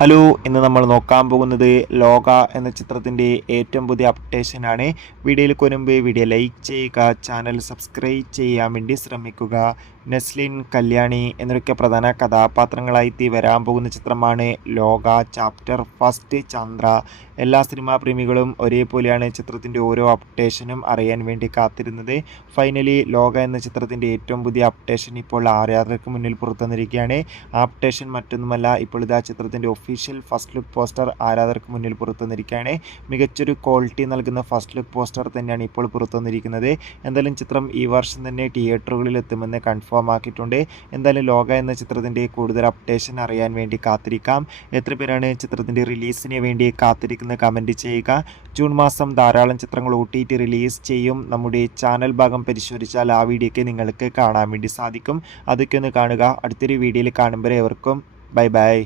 Hello, ഇന്ന് നമ്മൾ നോക്കാൻ പോകുന്നത് ലോക എന്ന ചിത്രത്തിൻ്റെ ഏറ്റവും പുതിയ അപ്ഡേഷനാണ്. വീഡിയോയിൽ മുൻപ് വീഡിയോ ലൈക്ക് ചെയ്യുക, ചാനൽ സബ്സ്ക്രൈബ് ചെയ്യാൻ വേണ്ടി ശ്രമിക്കുക. നെസ്ലിൻ, കല്യാണി എന്നൊക്കെ പ്രധാന കഥാപാത്രങ്ങളായി വരാൻ പോകുന്ന ചിത്രമാണ് ലോക ചാപ്റ്റർ ഫസ്റ്റ് ചന്ദ്ര. എല്ലാ സിനിമാ പ്രേമികളും ഒരേപോലെയാണ് ചിത്രത്തിൻ്റെ ഓരോ അപ്ഡേഷനും അറിയാൻ വേണ്ടി കാത്തിരുന്നത്. ഫൈനലി ലോക എന്ന ചിത്രത്തിൻ്റെ ഏറ്റവും പുതിയ അപ്ഡേഷൻ ഇപ്പോൾ ആരാധകർക്ക് മുന്നിൽ പുറത്തുവന്നിരിക്കുകയാണ്. ആ അപ്ഡേഷൻ മറ്റൊന്നുമല്ല, ഇപ്പോൾ ഇതാ ചിത്രത്തിൻ്റെ ഒഫീഷ്യൽ ഫസ്റ്റ് ലുക്ക് പോസ്റ്റർ ആരാധകർക്ക് മുന്നിൽ പുറത്തുവന്നിരിക്കുകയാണ്. മികച്ചൊരു ക്വാളിറ്റി നൽകുന്ന ഫസ്റ്റ് ലുക്ക് പോസ്റ്റർ തന്നെയാണ് ഇപ്പോൾ പുറത്തുവന്നിരിക്കുന്നത്. എന്തായാലും ചിത്രം ഈ വർഷം തന്നെ തിയേറ്ററുകളിൽ എത്തുമെന്ന് കൺഫേം ആക്കിയിട്ടുണ്ട്. എന്തായാലും ലോക എന്ന ചിത്രത്തിൻ്റെ കൂടുതൽ അപ്ഡേഷൻ അറിയാൻ വേണ്ടി കാത്തിരിക്കാം. എത്ര പേരാണ് ചിത്രത്തിൻ്റെ റിലീസിന് വേണ്ടി കാത്തിരിക്കുന്നത് കമൻറ്റ് ചെയ്യുക. ജൂൺ മാസം ധാരാളം ചിത്രങ്ങൾ OTT റിലീസ് ചെയ്യും. നമ്മുടെ ചാനൽ ഭാഗം പരിശോധിച്ചാൽ ആ വീഡിയോയ്ക്ക് നിങ്ങൾക്ക് കാണാൻ വേണ്ടി സാധിക്കും. അതൊക്കെ ഒന്ന് കാണുക. അടുത്തൊരു വീഡിയോയിൽ കാണുമ്പോൾ ഏവർക്കും ബൈ ബൈ.